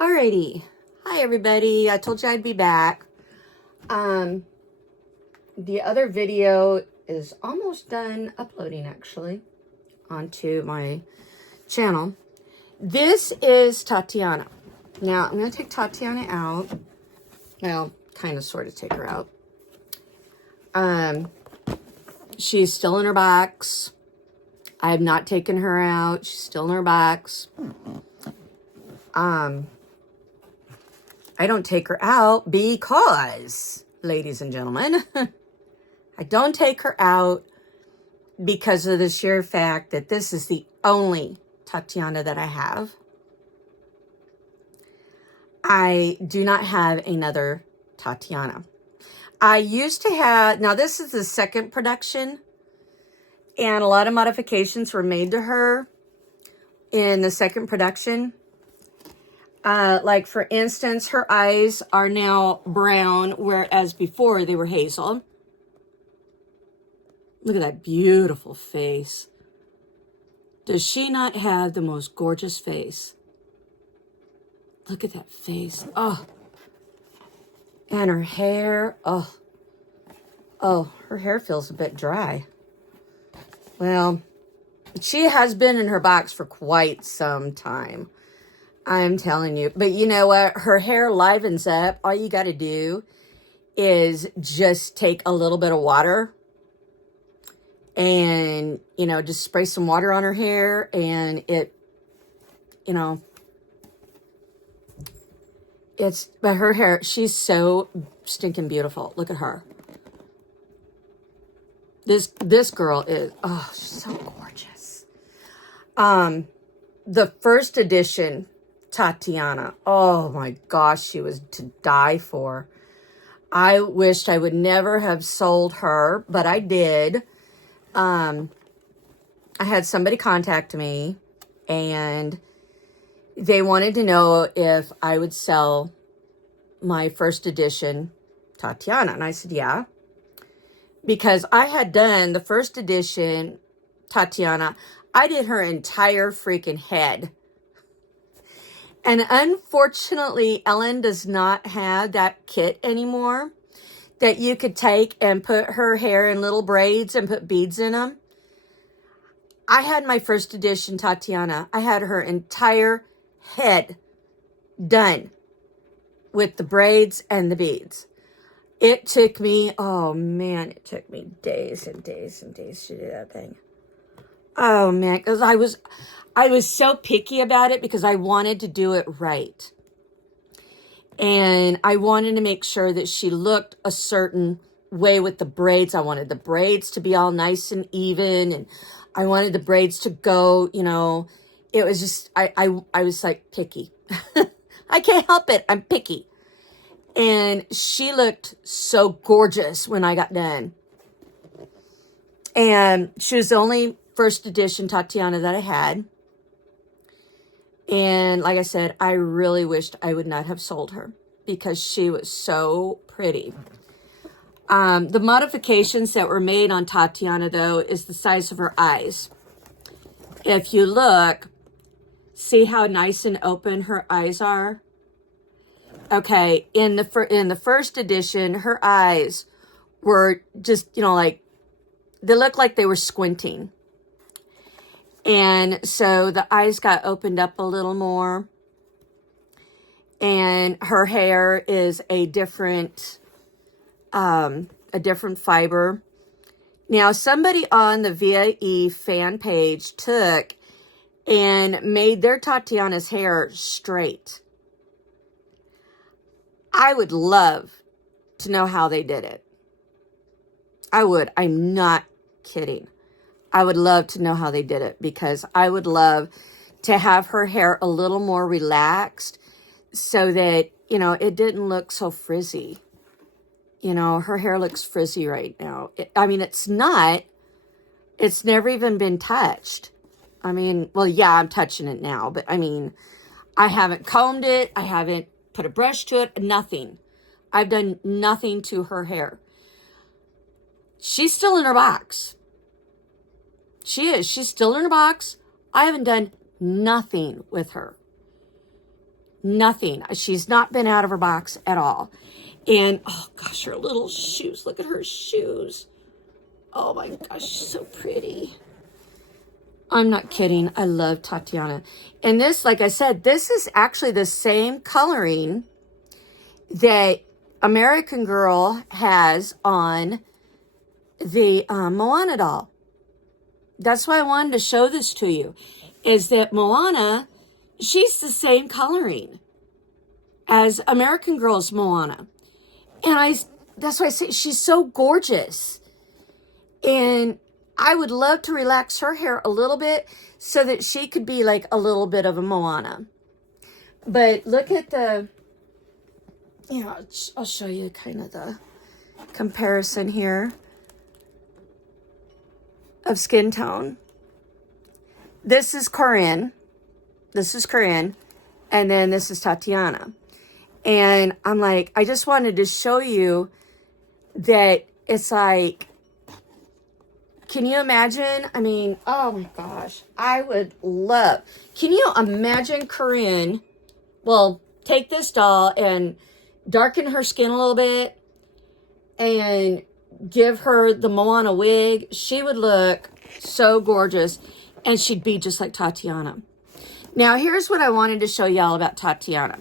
Alrighty. Hi, everybody. I told you I'd be back. The other video is almost done uploading, actually, onto my channel. This is Tatiana. Now, I'm going to take Tatiana out. Well, kind of, sort of take her out. She's still in her box. I have not taken her out. She's still in her box. I don't take her out because, ladies and gentlemen, I don't take her out because of the sheer fact that this is the only Tatiana that I have. I do not have another Tatiana. I used to have, now this is the second production, and a lot of modifications were made to her in the second production. Like, for instance, her eyes are now brown, whereas before they were hazel. Look at that beautiful face. Does she not have the most gorgeous face? Look at that face. Oh. And her hair. Oh. Oh, her hair feels a bit dry. Well, she has been in her box for quite some time. I'm telling you. But you know what? Her hair livens up. All you got to do is just take a little bit of water and, you know, just spray some water on her hair, and it, you know, but her hair, she's so stinking beautiful. Look at her. This girl is, oh, she's so gorgeous. The first edition Tatiana, oh my gosh, she was to die for. I wished I would never have sold her, but I did. I had somebody contact me, and they wanted to know if I would sell my first edition Tatiana. And I said, yeah, because I had done the first edition Tatiana. I did her entire freaking head. And unfortunately, Ellen does not have that kit anymore that you could take and put her hair in little braids and put beads in them. I had my first edition Tatiana. I had her entire head done with the braids and the beads. It took me, oh man, it took me days and days and days to do that thing. Oh man, because I was so picky about it because I wanted to do it right. And I wanted to make sure that she looked a certain way with the braids. I wanted the braids to be all nice and even, and I wanted the braids to go, you know, it was just, I was like picky. I can't help it. I'm picky. And she looked so gorgeous when I got done. And she was the only first edition Tatiana that I had. And like I said, I really wished I would not have sold her because she was so pretty. The modifications that were made on Tatiana, though, is the size of her eyes. If you look, see how nice and open her eyes are? Okay, in the first edition, her eyes were just, you know, like, they looked like they were squinting. And so the eyes got opened up a little more. And her hair is a different fiber. Now, somebody on the VAE fan page took and made their Tatiana's hair straight. I would love to know how they did it. I would. I'm not kidding. I would love to know how they did it because I would love to have her hair a little more relaxed so that, you know, it didn't look so frizzy. You know, her hair looks frizzy right now. I mean, it's not. It's never even been touched. I mean, well, yeah, I'm touching it now, but I mean, I haven't combed it. I haven't put a brush to it. Nothing. I've done nothing to her hair. She's still in her box. She is. She's still in her box. I haven't done nothing with her. Nothing. She's not been out of her box at all. And, oh gosh, her little shoes. Look at her shoes. Oh my gosh, she's so pretty. I'm not kidding. I love Tatiana. And this, like I said, this is actually the same coloring that American Girl has on the Moana doll. That's why I wanted to show this to you, is that Moana, she's the same coloring as American Girl's Moana. And that's why I say she's so gorgeous. And I would love to relax her hair a little bit so that she could be like a little bit of a Moana. But look at the, I'll show you kind of the comparison here of skin tone. This is Corrine. And then this is Tatiana. And I'm like, I just wanted to show you that it's like, can you imagine? I mean, oh my gosh, I would love. Can you imagine Corrine? Well, take this doll and darken her skin a little bit and give her the Moana wig. She would look so gorgeous and she'd be just like Tatiana. Now, here's what I wanted to show y'all about Tatiana.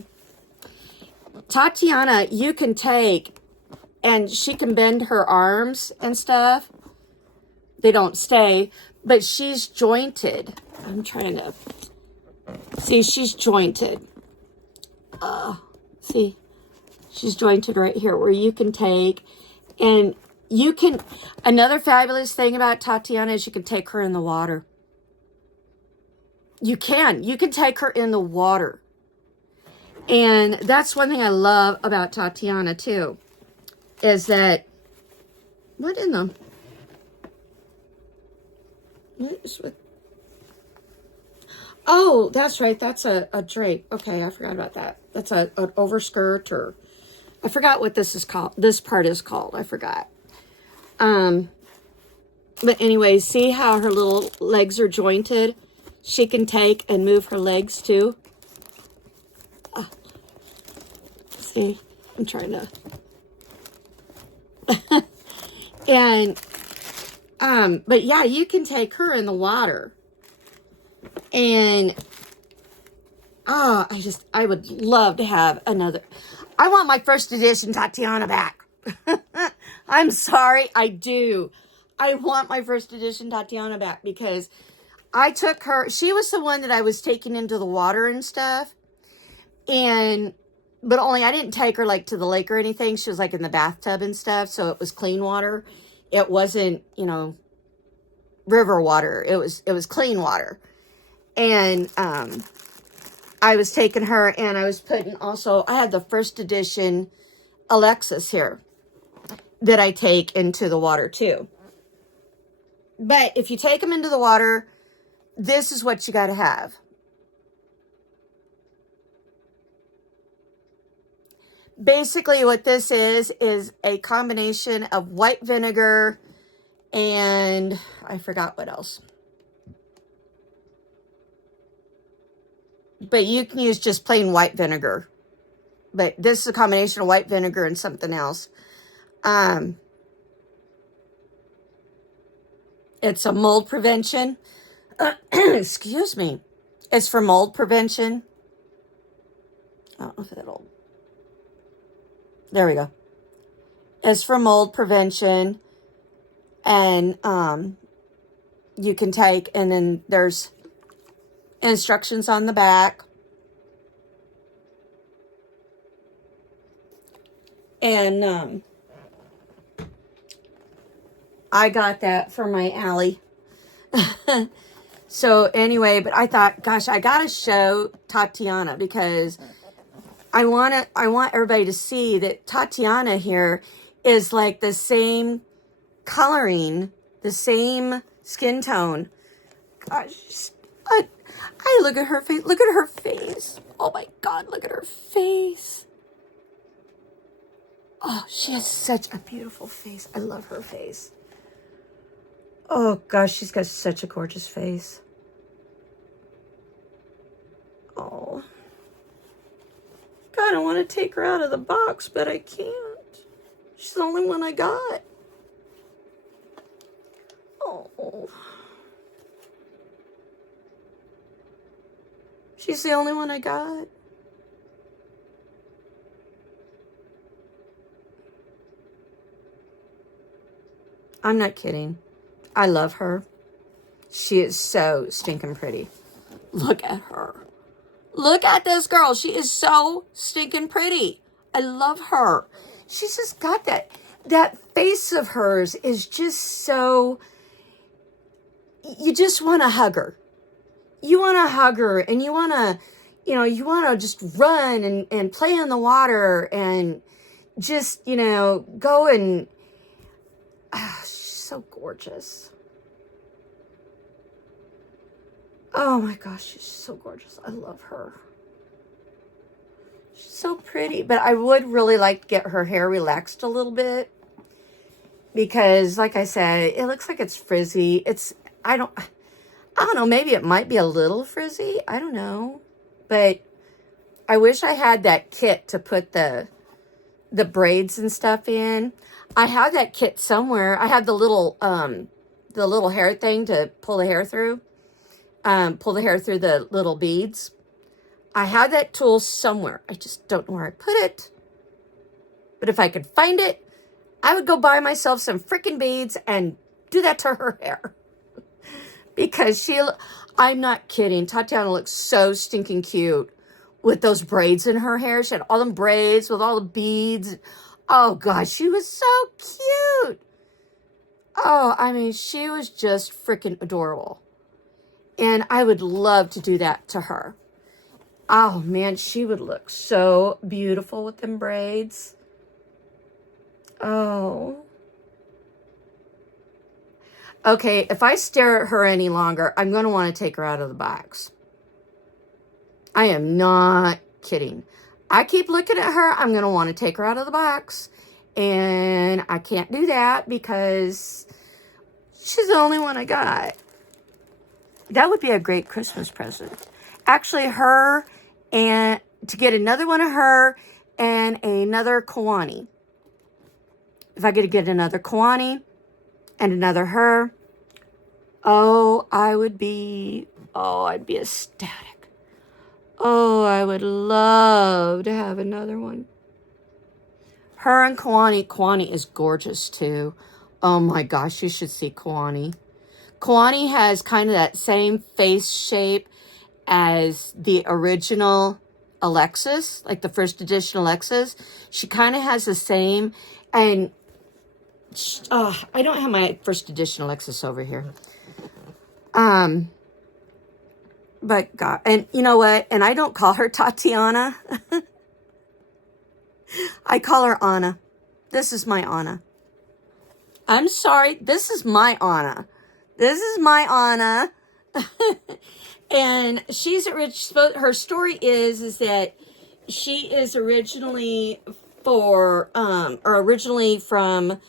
Tatiana, you can take and she can bend her arms and stuff. They don't stay, but she's jointed. I'm trying to see, she's jointed. See, she's jointed right here where you can take and you can, another fabulous thing about Tatiana is you can take her in the water. You can take her in the water. And that's one thing I love about Tatiana too, is that, what is with, oh, that's right. That's a drape. Okay, I forgot about that. That's an overskirt, or I forgot what this is called. This part is called. I forgot. But anyway, see how her little legs are jointed? She can take and move her legs too. See, I'm trying to. And, but yeah, you can take her in the water. And, I would love to have another. I want my first edition Tatiana back. I'm sorry, I do. I want my first edition Tatiana back because I took her. She was the one that I was taking into the water and stuff. But only I didn't take her like to the lake or anything. She was like in the bathtub and stuff. So it was clean water. It wasn't, river water. It was clean water. And I was taking her and I was putting also, I had the first edition Alexis here that I take into the water too. But if you take them into the water, this is what you got to have. Basically what this is a combination of white vinegar and I forgot what else. But you can use just plain white vinegar. But this is a combination of white vinegar and something else. It's a mold prevention. Excuse me. It's for mold prevention. I don't know if it'll. There we go. It's for mold prevention. And you can take, and then there's instructions on the back. And I got that for my alley. So anyway, but I thought, gosh, I got to show Tatiana because I want everybody to see that Tatiana here is like the same coloring, the same skin tone. Gosh, I look at her face. Look at her face. Oh my God, look at her face. Oh, she has such a beautiful face. I love her face. Oh gosh, she's got such a gorgeous face. Oh. I don't want to take her out of the box, but I can't. She's the only one I got. Oh. She's the only one I got. I'm not kidding. I love her. She is so stinking pretty. Look at her. Look at this girl. She is so stinking pretty. I love her. She's just got that face of hers is just so, you just want to hug her. You want to hug her and you want to, you want to just run and play in the water and just, go and, she's so gorgeous. Oh my gosh, she's so gorgeous. I love her. She's so pretty, but I would really like to get her hair relaxed a little bit because, like I said, it looks like it's frizzy. I don't know, maybe it might be a little frizzy. I don't know, but I wish I had that kit to put the braids and stuff in. I have that kit somewhere. I have the little hair thing to pull the hair through. Pull the hair through the little beads. I have that tool somewhere. I just don't know where I put it. But if I could find it, I would go buy myself some freaking beads and do that to her hair. Because I'm not kidding. Tatiana looks so stinking cute with those braids in her hair. She had all them braids with all the beads. Oh gosh, she was so cute. Oh, I mean, she was just freaking adorable. And I would love to do that to her. Oh, man, she would look so beautiful with them braids. Oh. Okay, if I stare at her any longer, I'm going to want to take her out of the box. I am not kidding. I keep looking at her, I'm going to want to take her out of the box. And I can't do that because she's the only one I got. That would be a great Christmas present. Actually, her and to get another one of her and another Kawani. If I could get another Kawani and another her, I'd be ecstatic. Oh, I would love to have another one. Her and Kawani. Kawani is gorgeous too. Oh my gosh, you should see Kawani. Kawani has kind of that same face shape as the original Alexis, like the first edition Alexis. She kind of has the same, and I don't have my first edition Alexis over here. But God, and you know what? And I don't call her Tatiana. I call her Anna. This is my Anna. I'm sorry. This is my Anna. This is my Anna. And she's rich. Her story is that she is originally originally from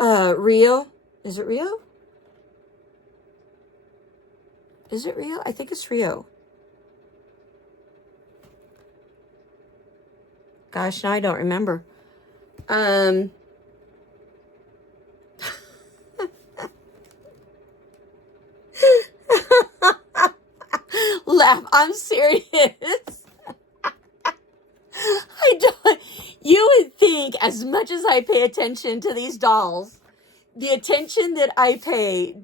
Rio. Is it Rio? Is it Rio? I think it's Rio. Gosh, now I don't remember. Laugh. I'm serious. You would think, as much as I pay attention to these dolls, the attention that I pay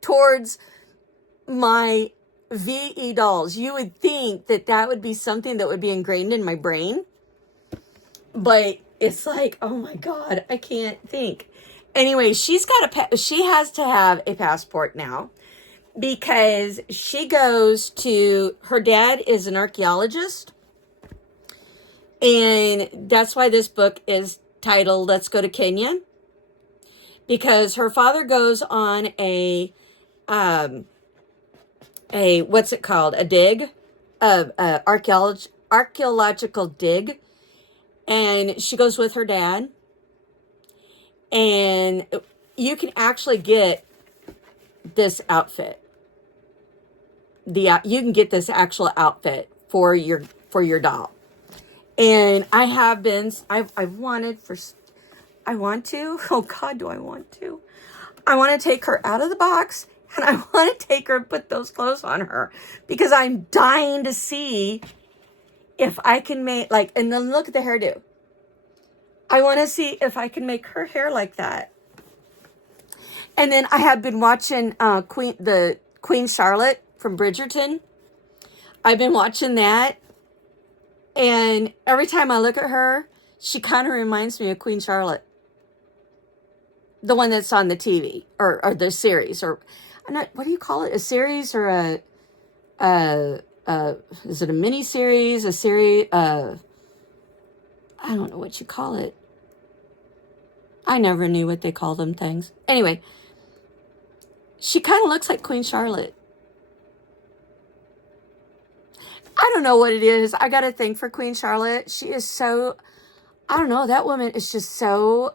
towards my VE dolls, you would think that would be something that would be ingrained in my brain. But it's like, oh my God, I can't think. Anyway, she has to have a passport now because she goes to, her dad is an archaeologist. And that's why this book is titled Let's Go to Kenya. Because her father goes on a what's it called? A dig, archaeological dig. And she goes with her dad. And you can actually get this outfit. You can get this actual outfit for your doll. And I have been, I've wanted for, I want to, oh God, do I want to? I want to take her out of the box and I want to take her and put those clothes on her because I'm dying to see if I can make, like, and then look at the hairdo. I want to see if I can make her hair like that. And then I have been watching Queen Charlotte from Bridgerton. I've been watching that. And every time I look at her, she kind of reminds me of Queen Charlotte. The one that's on the TV or the series, or I'm not, what do you call it? A series or is it a mini series? A series? I don't know what you call it. I never knew what they call them things. Anyway, she kind of looks like Queen Charlotte. I don't know what it is. I got a thing for Queen Charlotte. She is so, I don't know, that woman is just so,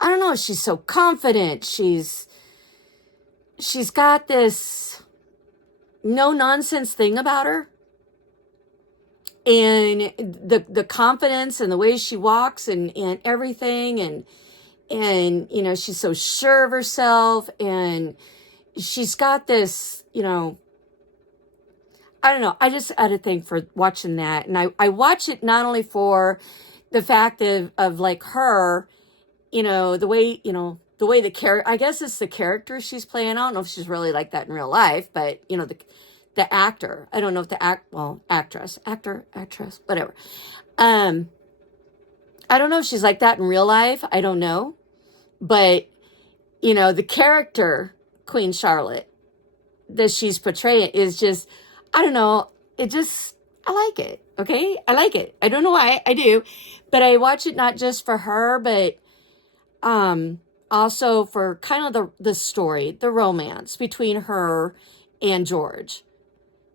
I don't know, she's so confident. She's got this no nonsense thing about her. And the confidence and the way she walks and everything and you know, she's so sure of herself and she's got this, you know, I don't know. I just had a thing for watching that. And I watch it not only for the fact of like her, you know, the way the character, I guess it's the character she's playing. I don't know if she's really like that in real life, but you know, the actor, I don't know if actress, whatever. I don't know if she's like that in real life. I don't know. But, you know, the character, Queen Charlotte, that she's portraying is just, I don't know, I like it, okay? I like it. I don't know why, I do. But I watch it not just for her, but also for kind of the story, the romance between her and George.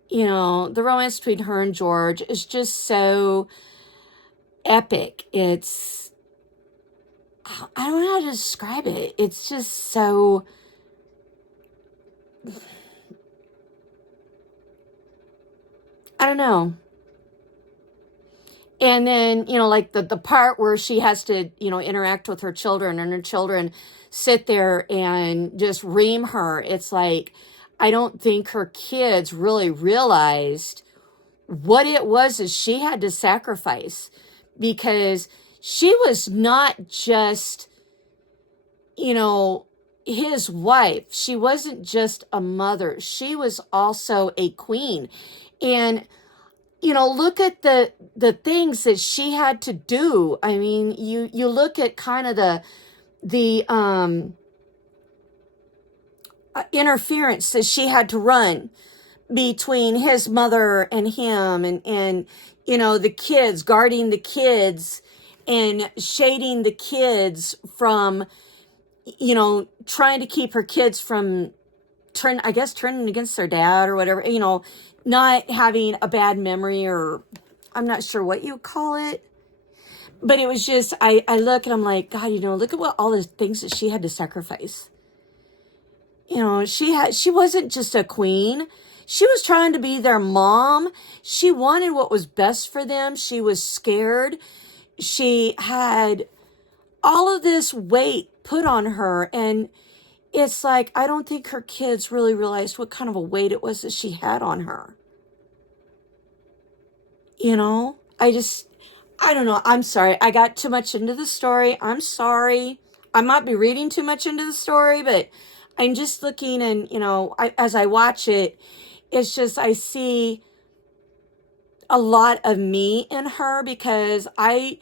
You know, the romance between her and George is just so epic. It's, I don't know how to describe it. It's just so, I don't know. And then, you know, like the part where she has to, you know, interact with her children and her children sit there and just ream her. It's like, I don't think her kids really realized what it was that she had to sacrifice because she was not just, you know, his wife. She wasn't just a mother. She was also a queen. And you know, look at the things that she had to do. I mean, you look at kind of the interference that she had to run between his mother and him and you know, the kids, guarding the kids and shading the kids from, you know, trying to keep her kids from turning against their dad or whatever, you know, not having a bad memory, or I'm not sure what you call it. But it was just, I look and I'm like, God, you know, look at what all the things that she had to sacrifice. You know, she wasn't just a queen. She was trying to be their mom. She wanted what was best for them. She was scared. She had all of this weight put on her. And it's like, I don't think her kids really realized what kind of a weight it was that she had on her. You know, I don't know. I'm sorry. I got too much into the story. I'm sorry. I might be reading too much into the story, but I'm just looking and, you know, as I watch it, it's just, I see a lot of me in her because I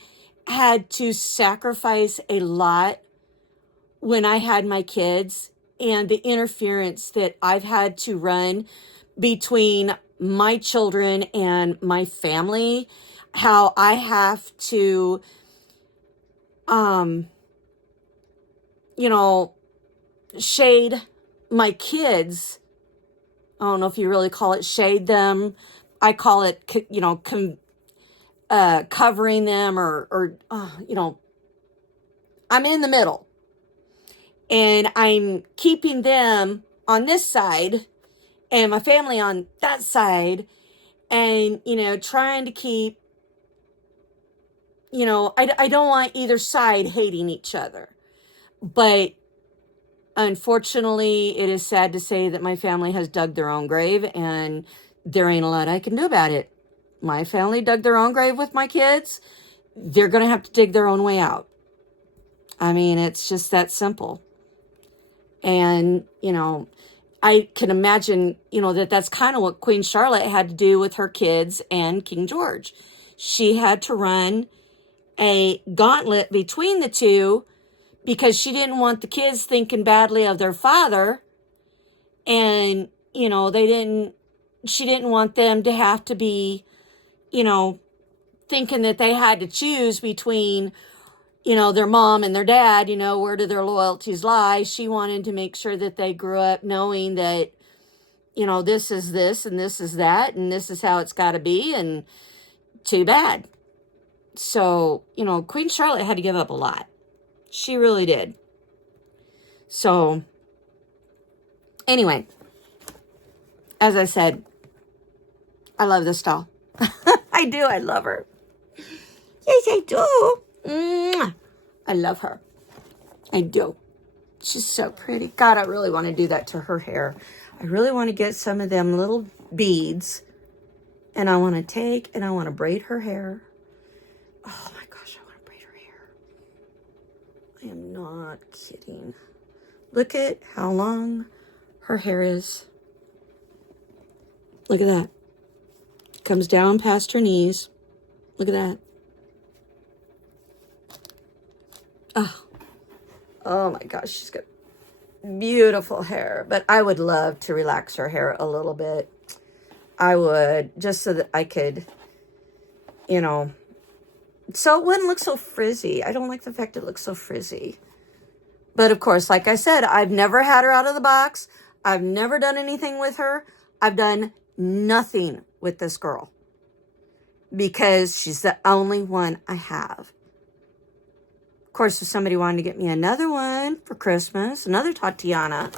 had to sacrifice a lot when I had my kids and the interference that I've had to run between my children and my family, how I have to, you know, shade my kids. I don't know if you really call it shade them. I call it, you know, covering them or you know, I'm in the middle and I'm keeping them on this side and my family on that side and, you know, trying to keep I don't want either side hating each other. But unfortunately, it is sad to say that my family has dug their own grave, and there ain't a lot I can do about it. My family dug their own grave with my kids. They're going to have to dig their own way out. I mean, it's just that simple. And, I can imagine, that's kind of what Queen Charlotte had to do with her kids and King George. She had to run a gauntlet between the two because she didn't want the kids thinking badly of their father. And, she didn't want them to have to be, thinking that they had to choose between, their mom and their dad, where do their loyalties lie? She wanted to make sure that they grew up knowing that, this is this and this is that and this is how it's got to be, and too bad. So, Queen Charlotte had to give up a lot. She really did. So, anyway, as I said, I love this doll. I do. I love her. Yes, I do. Mwah. I love her. I do. She's so pretty. God, I really want to do that to her hair. I really want to get some of them little beads, and I want to take and I want to braid her hair. Oh my gosh, I want to braid her hair. I am not kidding. Look at how long her hair is. Look at that. Comes down past her knees. Look at that. Oh my gosh, she's got beautiful hair. But I would love to relax her hair a little bit. I would, just so that I could, so it wouldn't look so frizzy. I don't like the fact it looks so frizzy. But of course, like I said, I've never had her out of the box. I've never done anything with her. I've done nothing with this girl because she's the only one I have. Of course, if somebody wanted to get me another one for Christmas, another Tatiana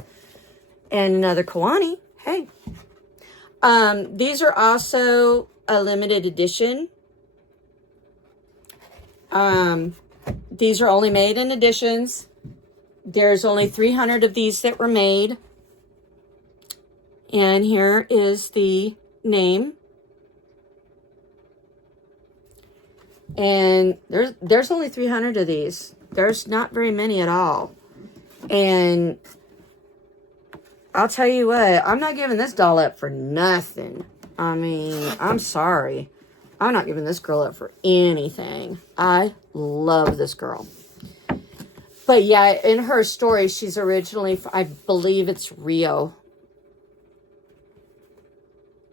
and another Kawani, hey. These are also a limited edition. These are only made in editions. There's only 300 of these that were made. And here is the name. And there's only 300 of these. There's not very many at all. And I'll tell you what, I'm not giving this doll up for nothing. I mean, I'm sorry. I'm not giving this girl up for anything. I love this girl. But yeah, in her story, she's originally, I believe it's Rio.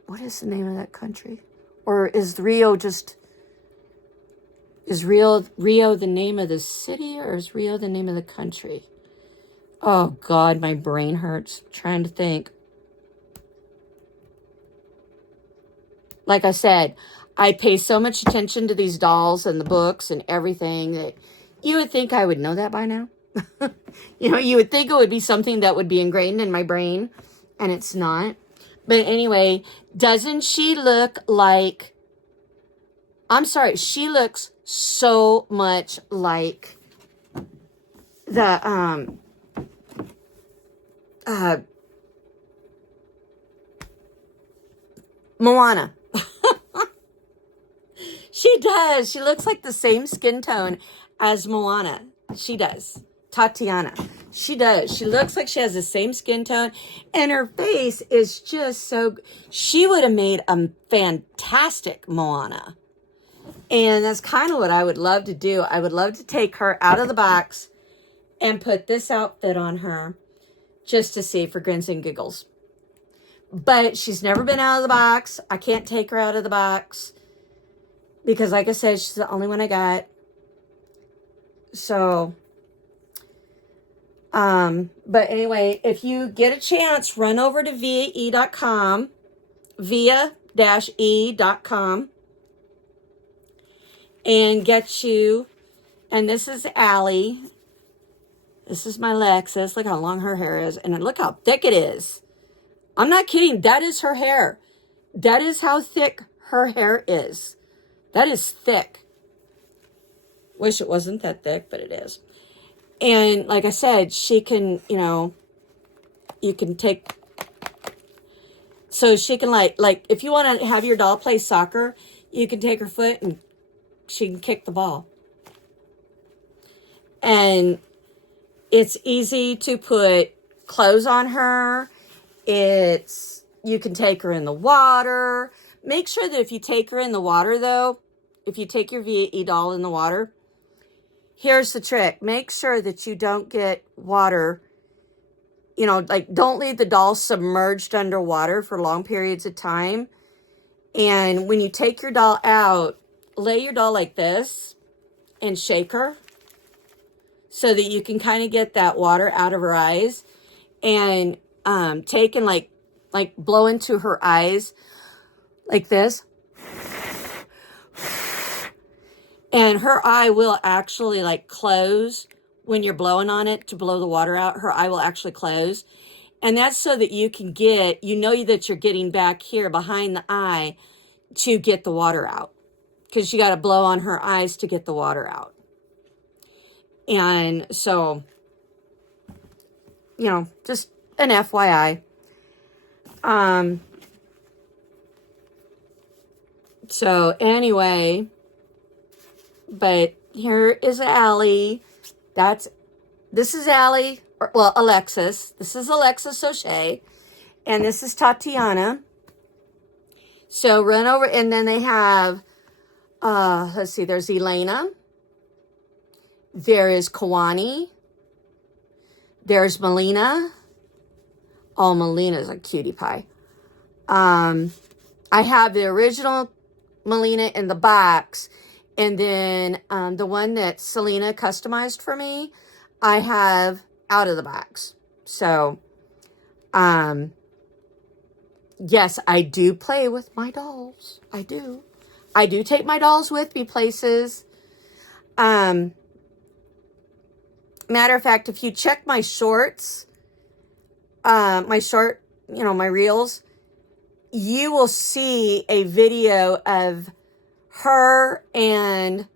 What is the name of that country? Or is Rio just... Is Rio the name of the city, or is Rio the name of the country? Oh, God, my brain hurts trying to think. Like I said, I pay so much attention to these dolls and the books and everything that you would think I would know that by now. You would think it would be something that would be ingrained in my brain, and it's not. But anyway, doesn't she look like... I'm sorry, she looks so much like the Moana. She does. She looks like the same skin tone as Moana. She does. Tatiana. She does. She looks like she has the same skin tone, and her face is just so... She would have made a fantastic Moana. And that's kind of what I would love to do. I would love to take her out of the box and put this outfit on her just to see for grins and giggles. But she's never been out of the box. I can't take her out of the box because, like I said, she's the only one I got. So, but anyway, if you get a chance, run over to via-e.com, via-e.com. And get you, and this is Allie. This is my Lexus. Look how long her hair is, and look how thick it is. I'm not kidding. That is her hair. That is how thick her hair is. That is thick. Wish it wasn't that thick, but it is. And like I said, she can, you can take, so she can like if you want to have your doll play soccer, you can take her foot and she can kick the ball. And it's easy to put clothes on her. You can take her in the water. Make sure that if you take her in the water though, if you take your VAE doll in the water, here's the trick. Make sure that you don't get water, don't leave the doll submerged underwater for long periods of time. And when you take your doll out, lay your doll like this and shake her so that you can kind of get that water out of her eyes. And take and like blow into her eyes like this. And her eye will actually like close when you're blowing on it to blow the water out. Her eye will actually close. And that's so that you can that you're getting back here behind the eye to get the water out. Because you got to blow on her eyes to get the water out. And so, just an FYI. So anyway, but here is Allie. This is Allie, Alexis. This is Alexis O'Shea. And this is Tatiana. So run over, and then they have, let's see, there's Elena. There is Kawani. There's Melina. Oh, Melina's a cutie pie. I have the original Melina in the box. And then the one that Selena customized for me, I have out of the box. So, yes, I do play with my dolls. I do. I do take my dolls with me places. Matter of fact, if you check my shorts, my reels, you will see a video of her and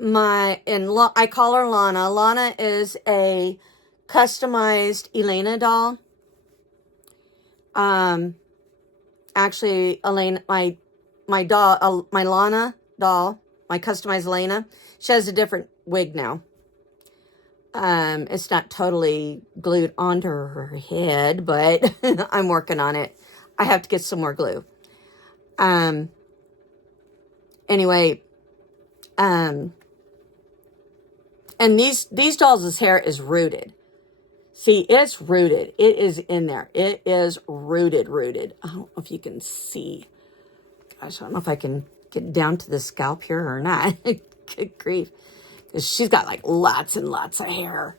I call her Lana. Lana is a customized Elena doll. Actually, Elena, my doll, my Lana doll, my customized Elena, she has a different wig now. It's not totally glued onto her head, but I'm working on it. I have to get some more glue. Anyway, and these dolls' hair is rooted. See, it's rooted. It is in there. It is rooted. I don't know if you can see. Gosh, I don't know if I can get down to the scalp here or not. Good grief. Because she's got like lots and lots of hair.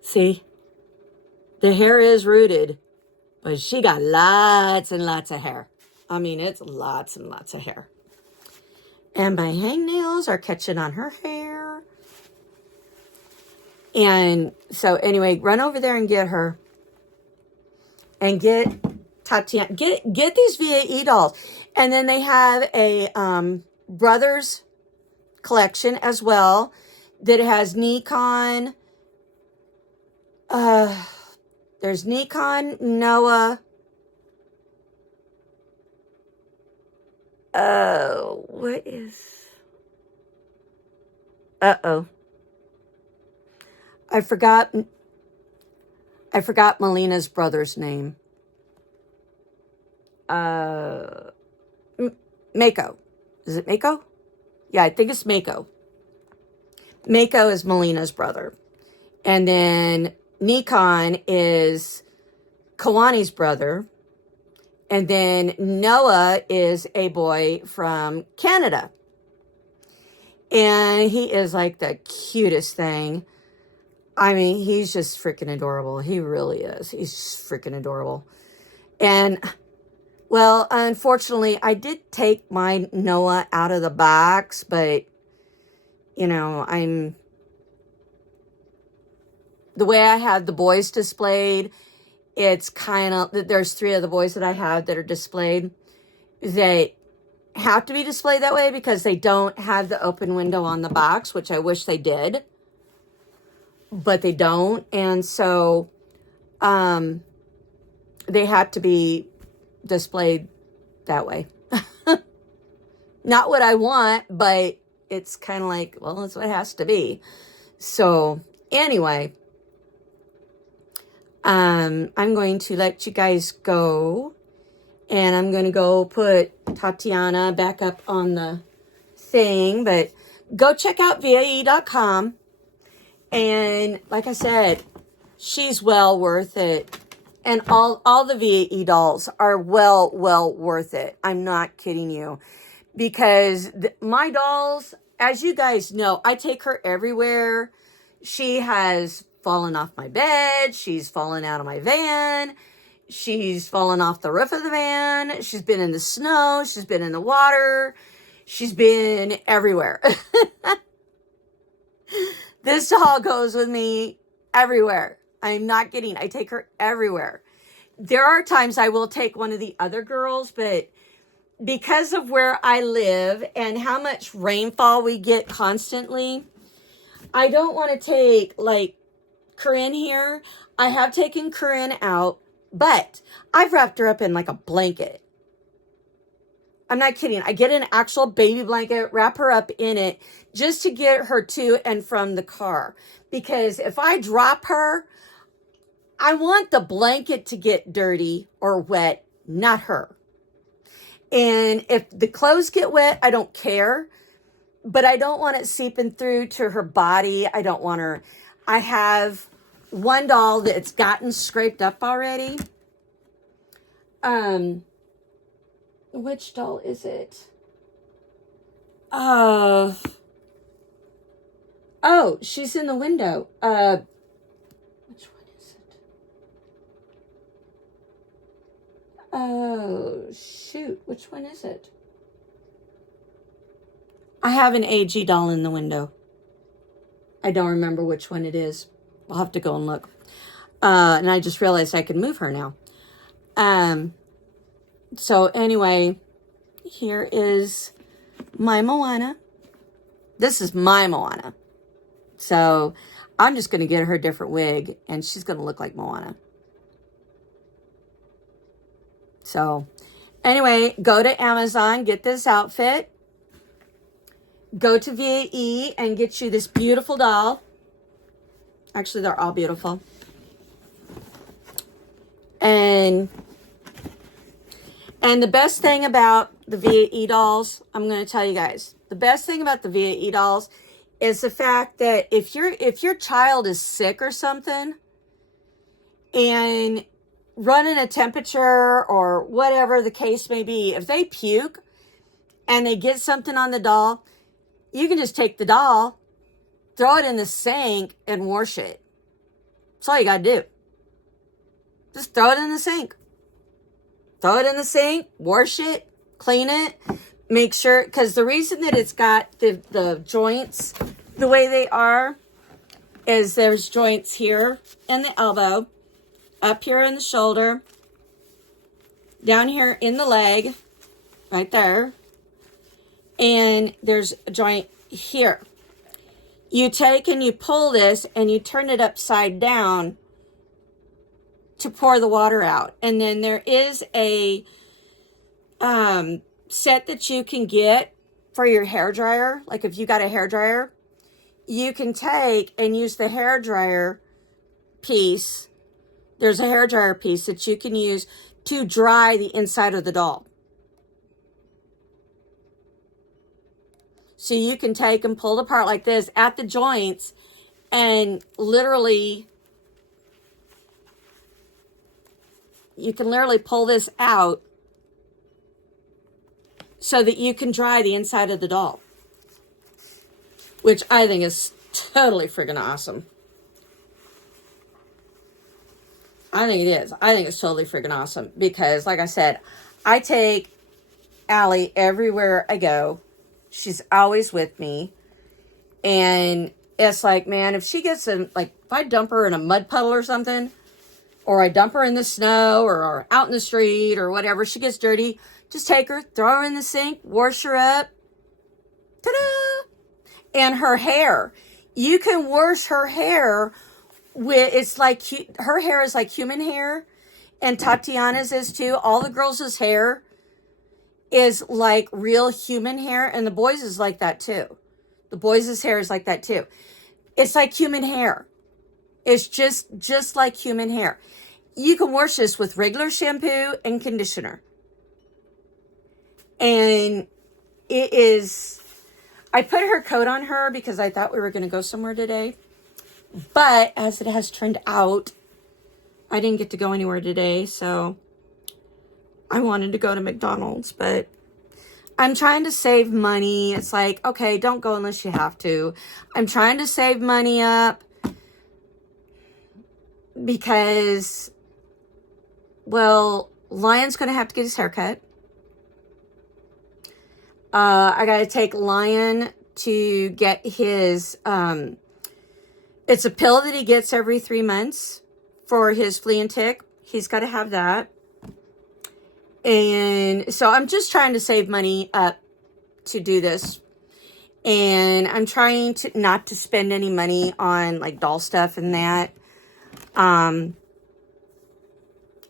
See? The hair is rooted, but she got lots and lots of hair. I mean, it's lots and lots of hair. And my hangnails are catching on her hair. And so anyway, run over there and get her. And get Tatiana. Get these VAE dolls. And then they have a brothers collection as well that has Nikon. There's Nikon, Noah. What is... Uh-oh. I forgot Melina's brother's name. Mako. Is it Mako? Yeah, I think it's Mako. Mako is Melina's brother. And then Nikon is Kawani's brother. And then Noah is a boy from Canada. And he is like the cutest thing. I mean, he's just freaking adorable. He really is. He's freaking adorable. And, well, unfortunately, I did take my Noah out of the box, but, the way I have the boys displayed, it's kind of, there's 3 of the boys that I have that are displayed that have to be displayed that way because they don't have the open window on the box, which I wish they did, but they don't. And so they have to be displayed that way. Not what I want, but it's kind of like, well, that's what it has to be. So anyway, I'm going to let you guys go, and I'm going to go put Tatiana back up on the thing, but go check out VAE.com. And like I said, she's well worth it. And all the VAE dolls are well worth it. I'm not kidding you. Because my dolls, as you guys know, I take her everywhere. She has fallen off my bed. She's fallen out of my van. She's fallen off the roof of the van. She's been in the snow. She's been in the water. She's been everywhere. This doll goes with me everywhere. I'm not kidding. I take her everywhere. There are times I will take one of the other girls, but because of where I live and how much rainfall we get constantly, I don't want to take like Corrine here. I have taken Corrine out, but I've wrapped her up in like a blanket. I'm not kidding. I get an actual baby blanket, wrap her up in it just to get her to and from the car. Because if I drop her, I want the blanket to get dirty or wet, not her. And if the clothes get wet, I don't care. But I don't want it seeping through to her body. I don't want her. I have one doll that's gotten scraped up already. Which doll is it? Oh, she's in the window. Which one is it? Oh, shoot. Which one is it? I have an AG doll in the window. I don't remember which one it is. I'll have to go and look. And I just realized I can move her now. So anyway, here is my Moana. This is my Moana. So I'm just going to get her a different wig, and she's going to look like Moana. So anyway, go to Amazon, get this outfit. Go to VAE and get you this beautiful doll. Actually, they're all beautiful. And the best thing about the VAE dolls, I'm going to tell you guys, the best thing about the VAE dolls is the fact that if your child is sick or something and running a temperature or whatever the case may be, if they puke and they get something on the doll, you can just take the doll, throw it in the sink, and wash it. That's all you got to do. Just throw it in the sink. Throw it in the sink, wash it, clean it, make sure, because the reason that it's got the joints the way they are is there's joints here in the elbow, up here in the shoulder, down here in the leg, right there, and there's a joint here. You take and you pull this and you turn it upside down to pour the water out. And then there is a set that you can get for your hair dryer. Like if you got a hair dryer, you can take and use the hair dryer piece. There's a hair dryer piece that you can use to dry the inside of the doll. So you can take and pull it apart like this at the joints and literally, you can literally pull this out so that you can dry the inside of the doll, which I think is totally friggin' awesome. I think it is. I think it's totally friggin' awesome because, like I said, I take Allie everywhere I go. She's always with me. And it's like, man, if she gets if I dump her in a mud puddle or something, or I dump her in the snow or out in the street or whatever, she gets dirty, Just take her, throw her in the sink, wash her up. Ta-da! And her hair. You can wash her hair with, it's like, her hair is like human hair. And Tatiana's is too. All the girls' hair is like real human hair. And the boys' is like that too. The boys' hair is like that too. It's like human hair. It's just like human hair. You can wash this with regular shampoo and conditioner. And it is, I put her coat on her because I thought we were going to go somewhere today. But as it has turned out, I didn't get to go anywhere today. So I wanted to go to McDonald's, but I'm trying to save money. It's like, okay, don't go unless you have to. I'm trying to save money up because, well, Lion's going to have to get his hair cut. I got to take Lion to get his, it's a pill that he gets every 3 months for his flea and tick. He's got to have that. And so I'm just trying to save money up to do this. And I'm trying to not to spend any money on like doll stuff and that. Oh,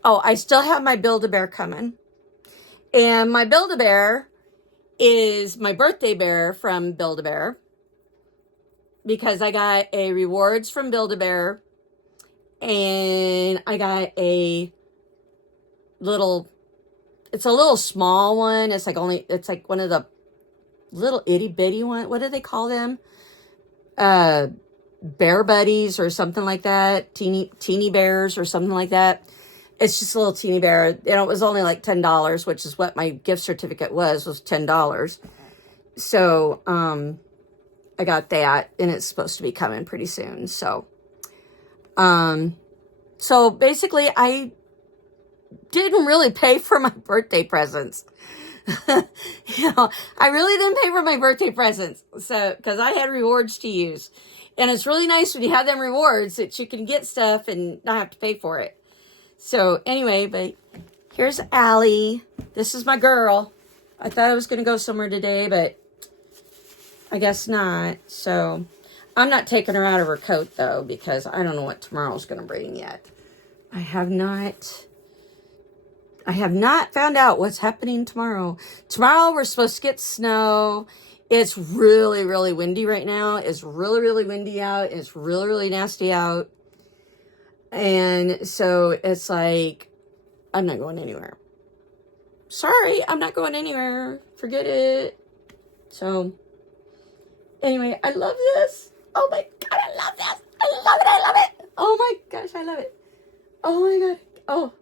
I still have my Build-A-Bear coming. And my Build-A-Bear is my birthday bear from Build-A-Bear. Because I got a rewards from Build-A-Bear. And I got a little, it's a little small one. It's like one of the little itty bitty one. What do they call them? Bear buddies or something like that. Teeny bears or something like that. It's just a little teeny bear. You know, it was only like $10, which is what my gift certificate was $10. So, I got that and it's supposed to be coming pretty soon. So, so basically I didn't really pay for my birthday presents. You know, I really didn't pay for my birthday presents. So, cause I had rewards to use and it's really nice when you have them rewards that you can get stuff and not have to pay for it. So anyway, but here's Allie. This is my girl. I thought I was going to go somewhere today, but I guess not. So I'm not taking her out of her coat though, because I don't know what tomorrow's going to bring yet. I have not found out what's happening tomorrow. Tomorrow we're supposed to get snow. It's really, really windy right now. It's really, really windy out. It's really, really nasty out. And so it's like, I'm not going anywhere. Sorry, I'm not going anywhere. Forget it. So, anyway, I love this. Oh my God, I love this. I love it. I love it. Oh my gosh, I love it. Oh my God. Oh,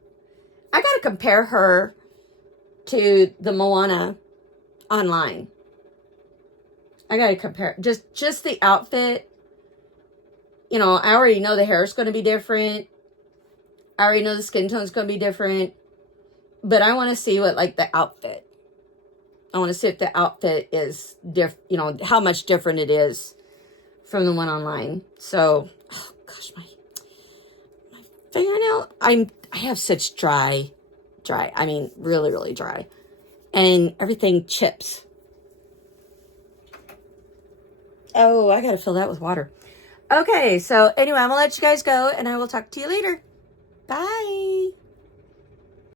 I got to compare her to the Moana online. I got to compare just the outfit. You know, I already know the hair is going to be different. I already know the skin tone is going to be different. But I want to see what, like, the outfit. I want to see if the outfit is different, you know, how much different it is from the one online. So, oh gosh, my fingernail, I have such dry, I mean, really, really dry. And everything chips. Oh, I got to fill that with water. Okay, so anyway, I'm going to let you guys go, and I will talk to you later. Bye.